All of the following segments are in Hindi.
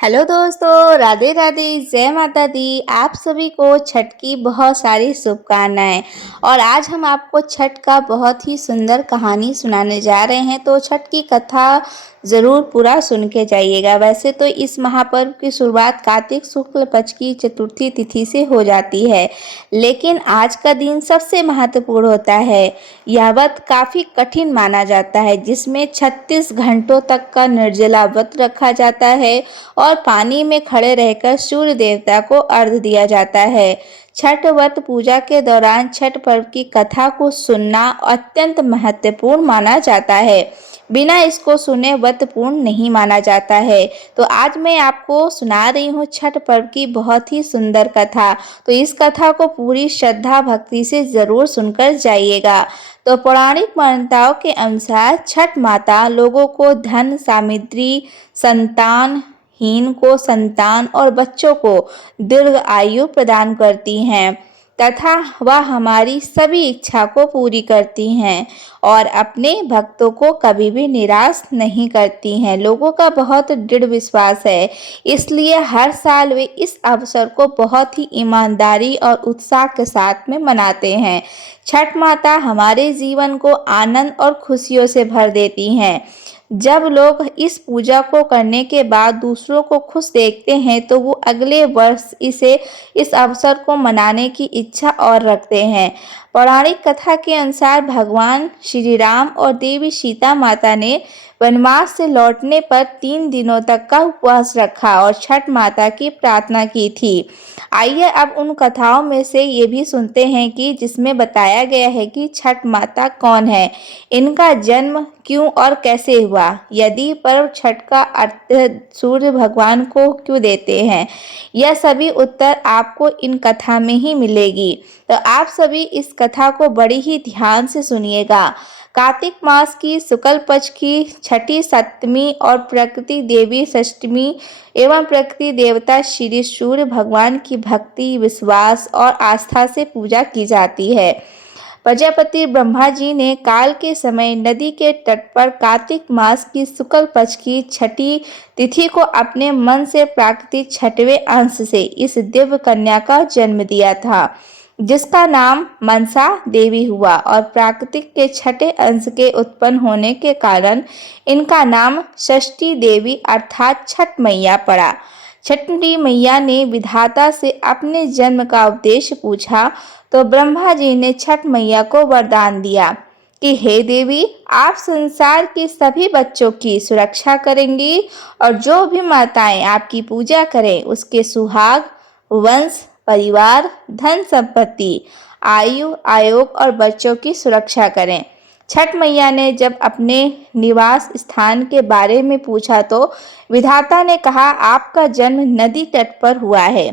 हेलो दोस्तों, राधे राधे, जय माता दी। आप सभी को छठ की बहुत सारी शुभकामनाएं। और आज हम आपको छठ का बहुत ही सुंदर कहानी सुनाने जा रहे हैं। तो छठ की कथा ज़रूर पूरा सुन के जाइएगा। वैसे तो इस महापर्व की शुरुआत कार्तिक शुक्ल पक्ष की चतुर्थी तिथि से हो जाती है, लेकिन आज का दिन सबसे महत्वपूर्ण होता है। यह व्रत काफ़ी कठिन माना जाता है, जिसमें 36 घंटों तक का निर्जला व्रत रखा जाता है और पानी में खड़े रहकर सूर्य देवता को अर्घ्य दिया जाता है। छठ व्रत पूजा के दौरान छठ पर्व की कथा को सुनना अत्यंत महत्वपूर्ण माना जाता है। बिना इसको सुने व्रत पूर्ण नहीं माना जाता है। तो आज मैं आपको सुना रही हूँ छठ पर्व की बहुत ही सुंदर कथा। तो इस कथा को पूरी श्रद्धा भक्ति से जरूर सुनकर जाइएगा। तो पौराणिक मान्यताओं के अनुसार छठ माता लोगों को धन, सामग्री, संतान हीन को संतान और बच्चों को दीर्घ आयु प्रदान करती हैं तथा वह हमारी सभी इच्छा को पूरी करती हैं और अपने भक्तों को कभी भी निराश नहीं करती हैं। लोगों का बहुत दृढ़ विश्वास है, इसलिए हर साल वे इस अवसर को बहुत ही ईमानदारी और उत्साह के साथ में मनाते हैं। छठ माता हमारे जीवन को आनंद और खुशियों से भर देती हैं। जब लोग इस पूजा को करने के बाद दूसरों को खुश देखते हैं तो वो अगले वर्ष इस अवसर को मनाने की इच्छा और रखते हैं। पौराणिक कथा के अनुसार भगवान श्री राम और देवी सीता माता ने वनवास से लौटने पर 3 दिनों तक का उपवास रखा और छठ माता की प्रार्थना की थी। आइए अब उन कथाओं में से ये भी सुनते हैं कि जिसमें बताया गया है कि छठ माता कौन है, इनका जन्म क्यों और कैसे हुआ, यदि पर्व छठ का अर्थ सूर्य भगवान को क्यों देते हैं। यह सभी उत्तर आपको इन कथा में ही मिलेगी। तो आप सभी इस कथा को बड़ी ही ध्यान से सुनिएगा। कार्तिक मास की शुक्ल पक्ष की छठी सप्तमी और प्रकृति देवी षष्ठमी एवं प्रकृति देवता श्री सूर्य भगवान की भक्ति, विश्वास और आस्था से पूजा की जाती है। प्रजापति ब्रह्मा जी ने काल के समय नदी के तट पर कार्तिक मास की शुक्ल पक्ष की छठी तिथि को अपने मन से प्राकृतिक छठवें अंश से इस दिव्य कन्या का जन्म दिया था, जिसका नाम मनसा देवी हुआ और प्राकृतिक के छठे अंश के उत्पन्न होने के कारण इनका नाम षष्ठी देवी अर्थात छठ मैया पड़ा। छठी मैया ने विधाता से अपने जन्म का उद्देश्य पूछा तो ब्रह्मा जी ने छठ मैया को वरदान दिया कि हे देवी, आप संसार के सभी बच्चों की सुरक्षा करेंगी और जो भी माताएं आपकी पूजा करें उसके सुहाग, वंश, परिवार, धन संपत्ति, आयु, आयोग और बच्चों की सुरक्षा करें। छठ मैया ने जब अपने निवास स्थान के बारे में पूछा तो विधाता ने कहा, आपका जन्म नदी तट पर हुआ है,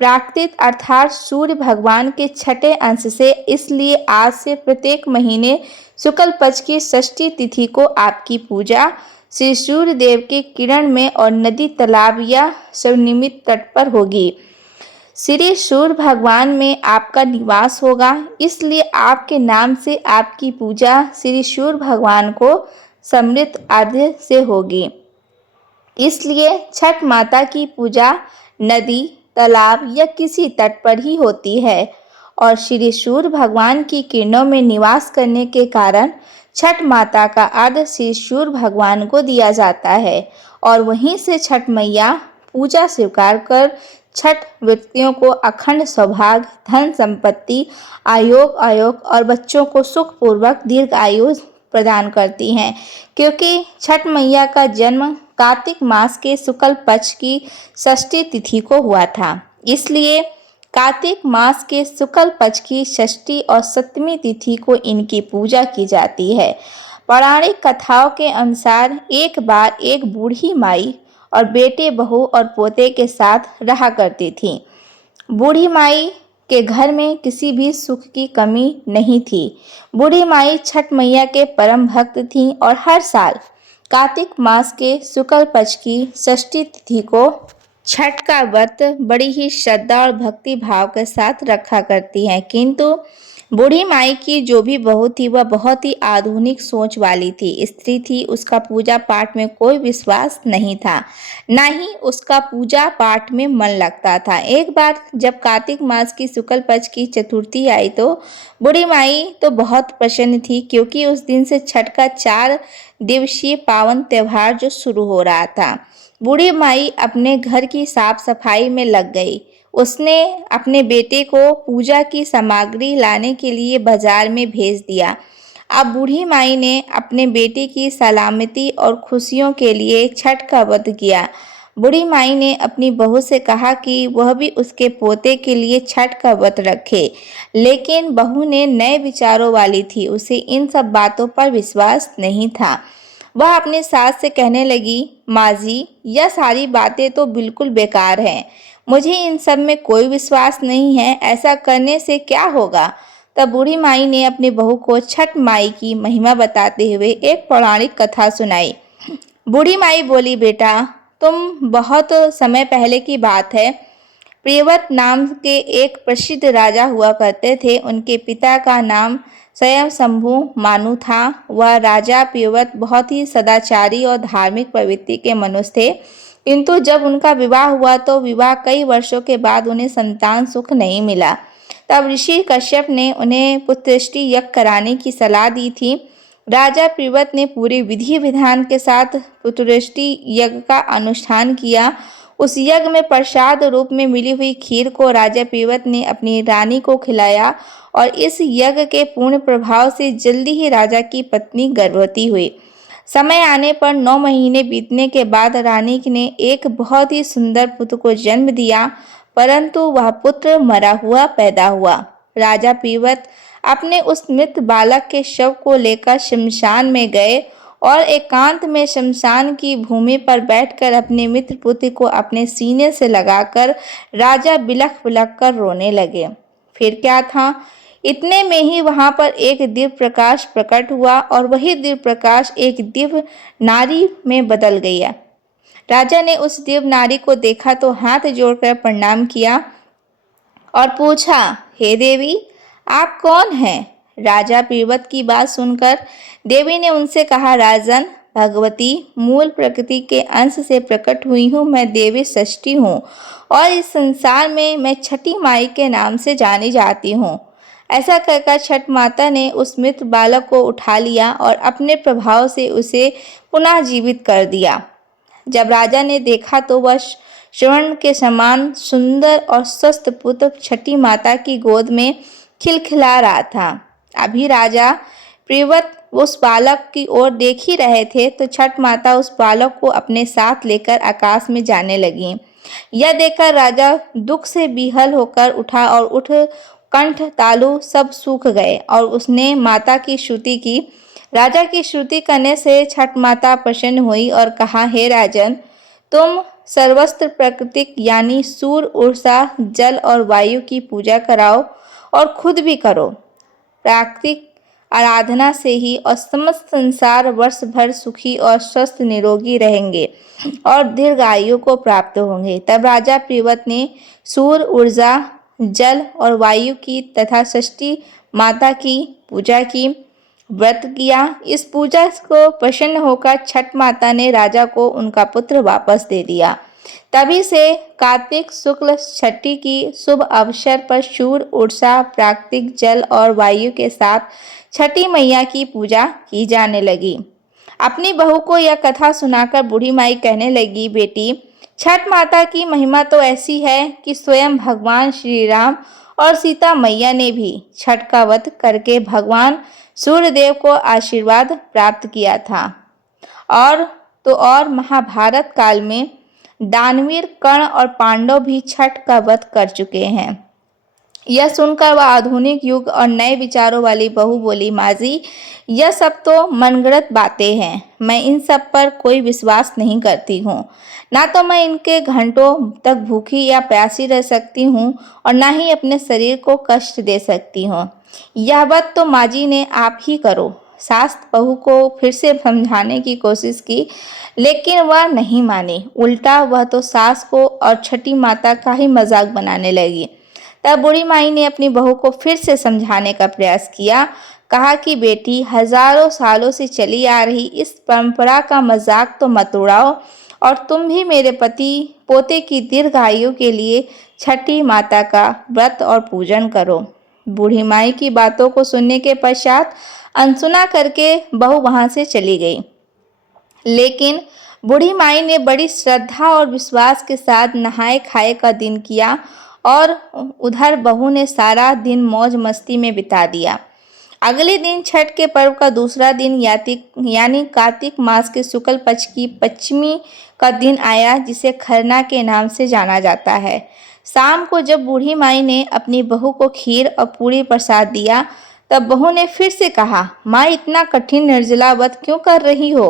प्राकृतिक अर्थात सूर्य भगवान के छठे अंश से, इसलिए आज से प्रत्येक महीने शुक्ल पक्ष की षष्ठी तिथि को आपकी पूजा श्री सूर्य देव के किरण में और नदी, तालाब या स्वनिमित तट पर होगी। श्री सूर्य भगवान में आपका निवास होगा, इसलिए आपके नाम से आपकी पूजा श्री सूर्य भगवान को समृद्ध अर्घ्य से होगी। इसलिए छठ माता की पूजा नदी, तालाब या किसी तट पर ही होती है और श्री सूर्य भगवान की किरणों में निवास करने के कारण छठ माता का अर्घ्य श्री सूर्य भगवान को दिया जाता है और वहीं से छठ मैया पूजा स्वीकार कर छठ व्यक्तियों को अखंड सौभाग्य, धन संपत्ति, आयोग और बच्चों को सुखपूर्वक दीर्घ आयु प्रदान करती हैं। क्योंकि छठ मैया का जन्म कार्तिक मास के शुक्ल पक्ष की षष्ठी तिथि को हुआ था, इसलिए कार्तिक मास के शुक्ल पक्ष की षष्ठी और सप्तमी तिथि को इनकी पूजा की जाती है। पौराणिक कथाओं के अनुसार एक बार एक बूढ़ी माई और बेटे, बहू और पोते के साथ रहा करती थी। बूढ़ी माई के घर में किसी भी सुख की कमी नहीं थी। बूढ़ी माई छठ मैया के परम भक्त थीं और हर साल कार्तिक मास के शुक्ल पक्ष की षष्ठी तिथि को छठ का व्रत बड़ी ही श्रद्धा और भक्ति भाव के साथ रखा करती हैं। किंतु बूढ़ी माई की जो भी बहू थी वह बहुत ही आधुनिक सोच वाली थी, स्त्री थी। उसका पूजा पाठ में कोई विश्वास नहीं था, ना ही उसका पूजा पाठ में मन लगता था। एक बार जब कार्तिक मास की शुक्ल पक्ष की चतुर्थी आई तो बूढ़ी माई तो बहुत प्रसन्न थी, क्योंकि उस दिन से छठ का 4 दिवसीय पावन त्योहार जो शुरू हो रहा था। बूढ़ी माई अपने घर की साफ सफाई में लग गई। उसने अपने बेटे को पूजा की सामग्री लाने के लिए बाजार में भेज दिया। अब बूढ़ी माई ने अपने बेटे की सलामती और खुशियों के लिए छठ का व्रत किया। बूढ़ी माई ने अपनी बहू से कहा कि वह भी उसके पोते के लिए छठ का व्रत रखे, लेकिन बहू ने नए विचारों वाली थी, उसे इन सब बातों पर विश्वास नहीं था। वह अपनी सास से कहने लगी, माँ जी, यह सारी बातें तो बिल्कुल बेकार हैं। मुझे इन सब में कोई विश्वास नहीं है, ऐसा करने से क्या होगा। तब बूढ़ी माई ने अपनी बहू को छठ माई की महिमा बताते हुए एक पौराणिक कथा सुनाई। बूढ़ी माई बोली, बेटा, तुम बहुत समय पहले की बात है, प्रियव्रत नाम के एक प्रसिद्ध राजा हुआ करते थे। उनके पिता का नाम स्वयं शंभु मानु था। वह राजा प्रियव्रत बहुत ही सदाचारी और धार्मिक प्रवृत्ति के मनुष्य थे, किंतु जब उनका विवाह हुआ तो विवाह कई वर्षों के बाद उन्हें संतान सुख नहीं मिला। तब ऋषि कश्यप ने उन्हें पुत्रष्टि यज्ञ कराने की सलाह दी थी। राजा प्रियव्रत ने पूरी विधि विधान के साथ पुत्रष्टि यज्ञ का अनुष्ठान किया। उस यज्ञ में प्रसाद रूप में मिली हुई खीर को राजा प्रियव्रत ने अपनी रानी को खिलाया, और इस यज्ञ के पूर्ण प्रभाव से जल्दी ही राजा की पत्नी गर्भवती हुई। समय आने पर 9 महीने बीतने के बाद रानी ने एक बहुत ही सुंदर पुत्र को जन्म दिया, परंतु वह पुत्र मरा हुआ पैदा हुआ। राजा प्रियव्रत अपने उस मृत बालक के शव को लेकर शमशान में गए और एकांत में शमशान की भूमि पर बैठकर अपने मित्र पुत्र को अपने सीने से लगाकर राजा बिलख बिलख कर रोने लगे। फिर क्या था, इतने में ही वहां पर एक दिव्य प्रकाश प्रकट हुआ और वही दिव्य प्रकाश एक दिव्य नारी में बदल गया। राजा ने उस दिव्य नारी को देखा तो हाथ जोड़कर प्रणाम किया और पूछा, हे देवी, आप कौन हैं। राजा प्रियव्रत की बात सुनकर देवी ने उनसे कहा, राजन, भगवती मूल प्रकृति के अंश से प्रकट हुई हूँ। मैं देवी षष्ठी हूँ और इस संसार में मैं छठी माई के नाम से जानी जाती हूँ। ऐसा कहकर छठ माता ने उस मृत बालक को उठा लिया और अपने प्रभाव से उसे पुनः जीवित कर दिया। जब राजा ने देखा तो वह स्वर्ण के समान सुंदर और स्वस्थ पुत्र छठी माता की गोद में खिलखिला रहा था। अभी राजा प्रियव्रत उस बालक की ओर देख ही रहे थे तो छठ माता उस बालक को अपने साथ लेकर आकाश में जाने लगी। यह देखकर राजा दुख से विह्वल होकर उठा और उठ कंठ तालु सब सूख गए और उसने माता की स्तुति की। राजा की स्तुति करने से छठ माता प्रसन्न हुई और कहा, हे राजन, तुम सर्वस्त्र प्राकृतिक यानी सूर्य, ऊर्जा, जल और वायु की पूजा कराओ और खुद भी करो। प्राकृतिक आराधना से ही और समस्त संसार वर्ष भर सुखी और स्वस्थ निरोगी रहेंगे और दीर्घायु को प्राप्त होंगे। तब राजा प्रियव्रत ने सूर्य, ऊर्जा, जल और वायु की तथा षष्ठी माता की पूजा की, व्रत किया। इस पूजा को प्रसन्न होकर छठ माता ने राजा को उनका पुत्र वापस दे दिया। तभी से कार्तिक शुक्ल छठी की शुभ अवसर पर सूर्य, ऊर्जा, प्राकृतिक जल और वायु के साथ छठी मैया की पूजा की जाने लगी। अपनी बहू को यह कथा सुनाकर बूढ़ी माई कहने लगी, बेटी, छठ माता की महिमा तो ऐसी है कि स्वयं भगवान श्री राम और सीता मैया ने भी छठ का व्रत करके भगवान सूर्यदेव को आशीर्वाद प्राप्त किया था। और महाभारत काल में दानवीर कर्ण और पांडव भी छठ का व्रत कर चुके हैं। यह सुनकर वह आधुनिक युग और नए विचारों वाली बहू बोली, माँ जी, यह सब तो मनगढ़ंत बातें हैं। मैं इन सब पर कोई विश्वास नहीं करती हूँ। ना तो मैं इनके घंटों तक भूखी या प्यासी रह सकती हूँ और ना ही अपने शरीर को कष्ट दे सकती हूँ। यह व्रत तो माँ जी ने आप ही करो। सास बहू को फिर से समझाने की कोशिश की, लेकिन वह नहीं मानी। उल्टा वह तो सास को और छठी माता का ही मजाक बनाने लगी। तब बूढ़ी माई ने अपनी बहू को फिर से समझाने का प्रयास किया। कहा कि बेटी, हजारों सालों से चली आ रही इस परंपरा का मजाक तो मत उड़ाओ और तुम भी मेरे पति पोते की दीर्घायु के लिए छठी माता का व्रत और पूजन करो। बूढ़ी माई की बातों को सुनने के पश्चात अनसुना करके बहू वहां से चली गई। लेकिन बूढ़ी माई ने बड़ी श्रद्धा और विश्वास के साथ नहाए खाए का दिन किया और उधर बहू ने सारा दिन मौज मस्ती में बिता दिया। अगले दिन छठ के पर्व का दूसरा दिन यानी कार्तिक मास के शुक्ल पक्ष की पंचमी का दिन आया, जिसे खरना के नाम से जाना जाता है। शाम को जब बूढ़ी माई ने अपनी बहू को खीर और पूरी प्रसाद दिया, तब बहू ने फिर से कहा, माँ, इतना कठिन निर्जला व्रत क्यों कर रही हो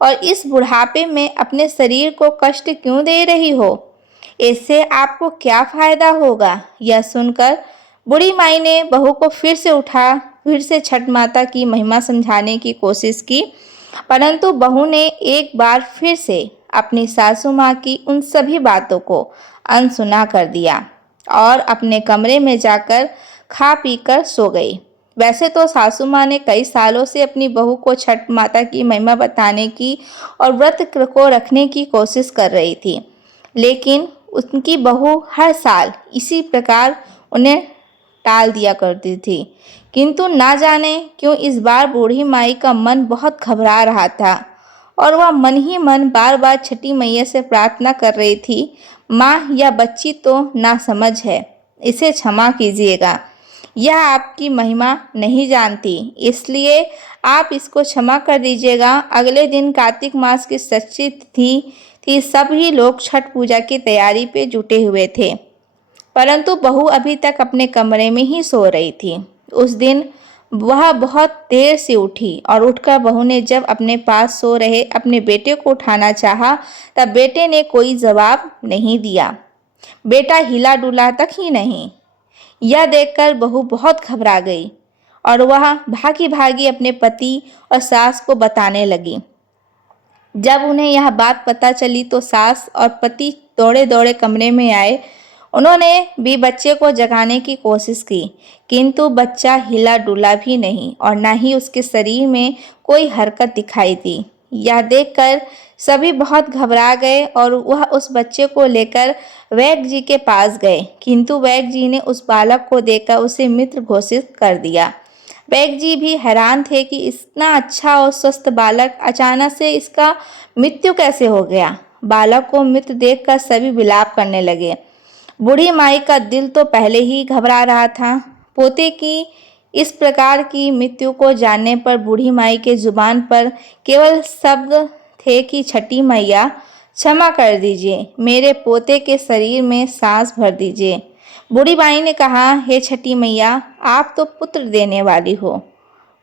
और इस बुढ़ापे में अपने शरीर को कष्ट क्यों दे रही हो? इससे आपको क्या फायदा होगा? यह सुनकर बूढ़ी माई ने बहू को फिर से छठ माता की महिमा समझाने की कोशिश की, परंतु बहू ने एक बार फिर से अपनी सासू माँ की उन सभी बातों को अनसुना कर दिया और अपने कमरे में जाकर खा पीकर सो गई। वैसे तो सासू माँ ने कई सालों से अपनी बहू को छठ माता की महिमा बताने की और व्रत को रखने की कोशिश कर रही थी, लेकिन उनकी बहू हर साल इसी प्रकार उन्हें टाल दिया करती थी। किंतु ना जाने क्यों इस बार बूढ़ी माई का मन बहुत घबरा रहा था और वह मन ही मन बार बार छठी मैया से प्रार्थना कर रही थी, माँ, यह बच्ची तो नासमझ है, इसे क्षमा कीजिएगा। यह आपकी महिमा नहीं जानती, इसलिए आप इसको क्षमा कर दीजिएगा। अगले दिन कार्तिक मास की षष्ठी तिथि थी। सभी लोग छठ पूजा की तैयारी पे जुटे हुए थे, परंतु बहू अभी तक अपने कमरे में ही सो रही थी। उस दिन वह बहुत देर से उठी और उठकर बहू ने जब अपने पास सो रहे अपने बेटे को उठाना चाहा, तब बेटे ने कोई जवाब नहीं दिया। बेटा हिला डुला तक ही नहीं। यह देखकर बहू बहुत घबरा गई और वह भागी भागी अपने पति और सास को बताने लगी। जब उन्हें यह बात पता चली तो सास और पति दौड़े दौड़े कमरे में आए। उन्होंने भी बच्चे को जगाने की कोशिश की, किंतु बच्चा हिला डुला भी नहीं और न ही उसके शरीर में कोई हरकत दिखाई दी। यह देखकर सभी बहुत घबरा गए और वह उस बच्चे को लेकर वैद्य जी के पास गए, किंतु वैद्य जी ने उस बालक को देखकर उसे मृत घोषित कर दिया। वैद्य जी भी हैरान थे कि इतना अच्छा और स्वस्थ बालक अचानक से इसका मृत्यु कैसे हो गया। बालक को मृत देखकर सभी विलाप करने लगे। बूढ़ी माई का दिल तो पहले ही घबरा रहा था। पोते की इस प्रकार की मृत्यु को जानने पर बूढ़ी माई के जुबान पर केवल शब्द थे कि छठी मैया क्षमा कर दीजिए, मेरे पोते के शरीर में सांस भर दीजिए। बूढ़ी माई ने कहा, हे छठी मैया, आप तो पुत्र देने वाली हो,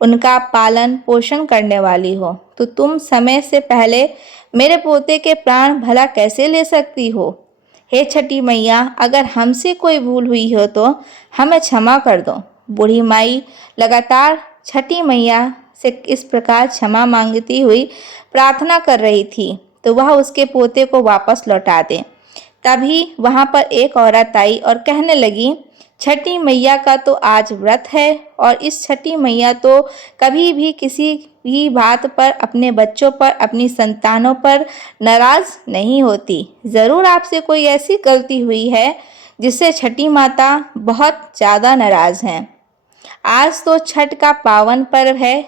उनका पालन पोषण करने वाली हो, तो तुम समय से पहले मेरे पोते के प्राण भला कैसे ले सकती हो? हे छठी मैया, अगर हमसे कोई भूल हुई हो तो हमें क्षमा कर दो। बूढ़ी माई लगातार छठी मैया से इस प्रकार क्षमा मांगती हुई प्रार्थना कर रही थी तो वह उसके पोते को वापस लौटा दे। तभी वहां पर एक औरत आई और कहने लगी, छठी मैया का तो आज व्रत है और इस छठी मैया तो कभी भी किसी भी बात पर, अपने बच्चों पर, अपनी संतानों पर नाराज नहीं होती। ज़रूर आपसे कोई ऐसी गलती हुई है जिससे छठी माता बहुत ज़्यादा नाराज हैं। आज तो छठ का पावन पर्व है।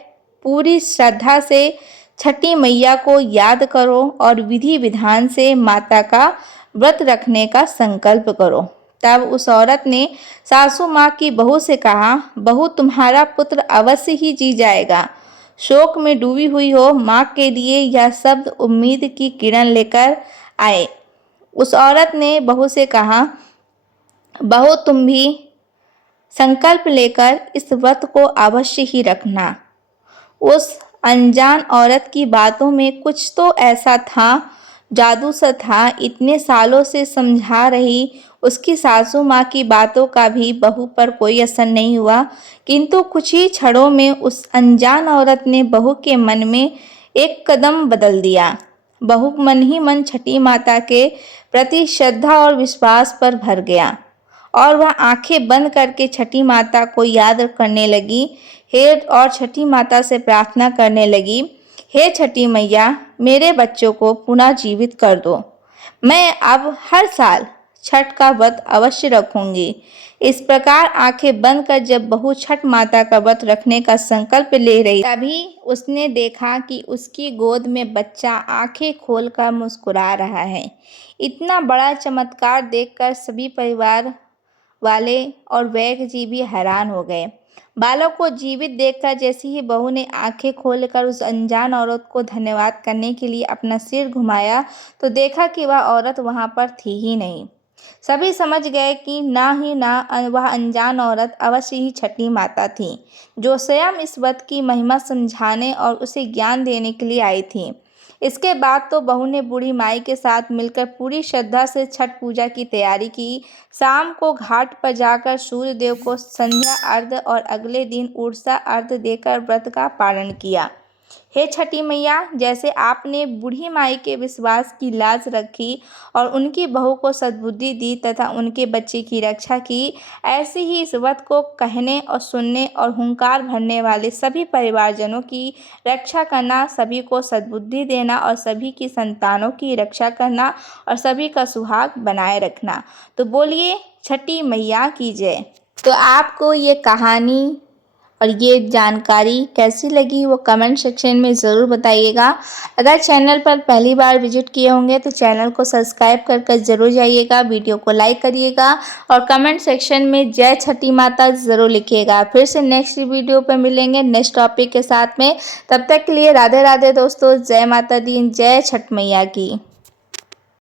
पूरी श्रद्धा से छठी मैया को याद करो और विधि विधान से माता का व्रत रखने का संकल्प करो। तब उस औरत ने सासू माँ की बहू से कहा, बहू, तुम्हारा पुत्र अवश्य ही जी जाएगा। शोक में डूबी हुई हो माँ के लिए यह शब्द उम्मीद की किरण लेकर आए। उस औरत ने बहू से कहा, बहू, तुम भी संकल्प लेकर इस व्रत को अवश्य ही रखना। उस अनजान औरत की बातों में कुछ तो ऐसा था, जादू सा था। इतने सालों से समझा रही उसकी सासू माँ की बातों का भी बहू पर कोई असर नहीं हुआ, किंतु कुछ ही क्षणों में उस अनजान औरत ने बहू के मन में एक कदम बदल दिया। बहू मन ही मन छठी माता के प्रति श्रद्धा और विश्वास पर भर गया और वह आंखें बंद करके छठी माता को याद करने लगी। हे और छठी माता से प्रार्थना करने लगी, हे छठी मैया, मेरे बच्चों को पुनः जीवित कर दो। मैं अब हर साल छठ का व्रत अवश्य रखूंगी। इस प्रकार आंखें बंद कर जब बहू छठ माता का व्रत रखने का संकल्प ले रही, तभी उसने देखा कि उसकी गोद में बच्चा आंखें खोलकर मुस्कुरा रहा है। इतना बड़ा चमत्कार देखकर सभी परिवार वाले और वैद्य जी भी हैरान हो गए। बालक को जीवित देखकर जैसे ही बहू ने आंखें खोलकर उस अनजान औरत को धन्यवाद करने के लिए अपना सिर घुमाया, तो देखा कि वह औरत वहां पर थी ही नहीं। सभी समझ गए कि वह अनजान औरत अवश्य ही छठी माता थी, जो स्वयं इस व्रत की महिमा समझाने और उसे ज्ञान देने के लिए आई थी। इसके बाद तो बहू ने बूढ़ी माई के साथ मिलकर पूरी श्रद्धा से छठ पूजा की तैयारी की। शाम को घाट पर जाकर सूर्य देव को संध्या अर्घ्य और अगले दिन उड़सा अर्घ्य देकर व्रत का पालन किया। हे छठी मैया, जैसे आपने बूढ़ी माई के विश्वास की लाज रखी और उनकी बहू को सद्बुद्धि दी तथा उनके बच्चे की रक्षा की, ऐसे ही इस व्रत को कहने और सुनने और हुंकार भरने वाले सभी परिवारजनों की रक्षा करना, सभी को सद्बुद्धि देना और सभी की संतानों की रक्षा करना और सभी का सुहाग बनाए रखना। तो बोलिए छठी मैया की जय। तो आपको ये कहानी और ये जानकारी कैसी लगी वो कमेंट सेक्शन में ज़रूर बताइएगा। अगर चैनल पर पहली बार विजिट किए होंगे तो चैनल को सब्सक्राइब कर ज़रूर जाइएगा, वीडियो को लाइक करिएगा और कमेंट सेक्शन में जय छठी माता ज़रूर लिखिएगा। फिर से नेक्स्ट वीडियो पर मिलेंगे नेक्स्ट टॉपिक के साथ में। तब तक के लिए राधे राधे दोस्तों, जय माता दी, जय छठ मैया की।